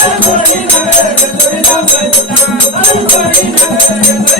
Hallelujah.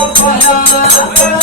Oh, you.